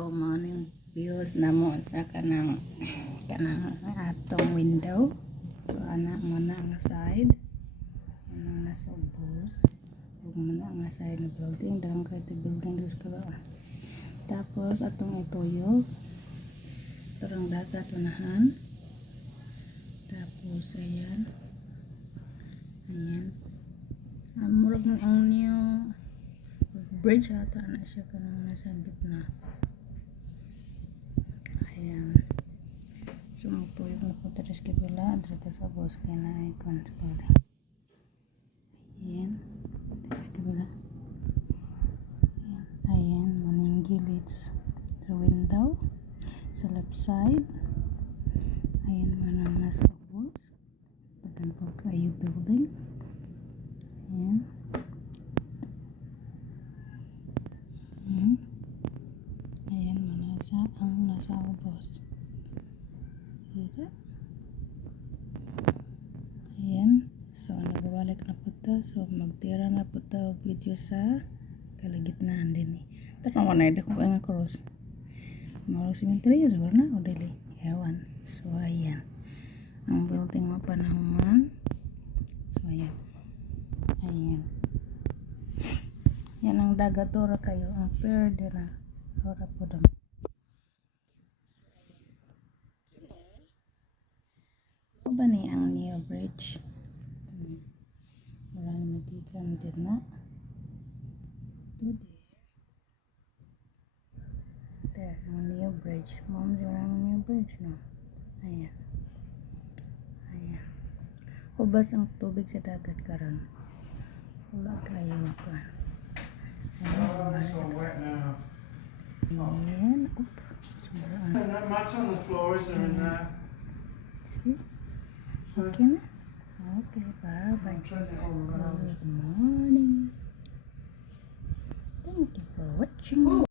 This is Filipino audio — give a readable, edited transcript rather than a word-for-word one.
So morning views namo sa kanang atong window. So ana mo na ang side. Ano na sa ubos. Ug mo na ang side na building, daghang kay building dos ka. Tapos atong ituyo. Turang dagat unahan. Tapos ayan. Ayan. Murag ang new bridge ata na siya kanang nasa gitna. Ayan. Sumutuyog na po tayo sa kabila. Dito sa boss kaya na icon sa building. Ayan. Dito sa kabila. Ayan. Ayan. Maning gilid sa window. Sa left side. Ayan. Manang nasa boss. Tagan po kayo building. Ayan. Ayan, nasa ubos. Dito. Ayan. So, nagbabalik na po ito. So, magtira na po ito video sa kalagitnaan din eh. Taka mo na, ko nga cross. Marang cemetery, siguro na, o dili. Ewan. So, ayan. Ang building mo panahuman. So, ayan. Ayan. Yan ang dagat ora kayo. Ang perde na. Ora po dam. Ano ba ni ang Neo Bridge? Marami nagkikan din na. There. Ang Neo Bridge. Mom, yun ang Neo Bridge, no? Ayan. Ayan. Hubas ang tubig sa dagat karon. Wala kayo pa. Ayan. Oop. Not much on the floors or in that. See? Okay na? Okay. Bye-bye. Good morning. Thank you for watching.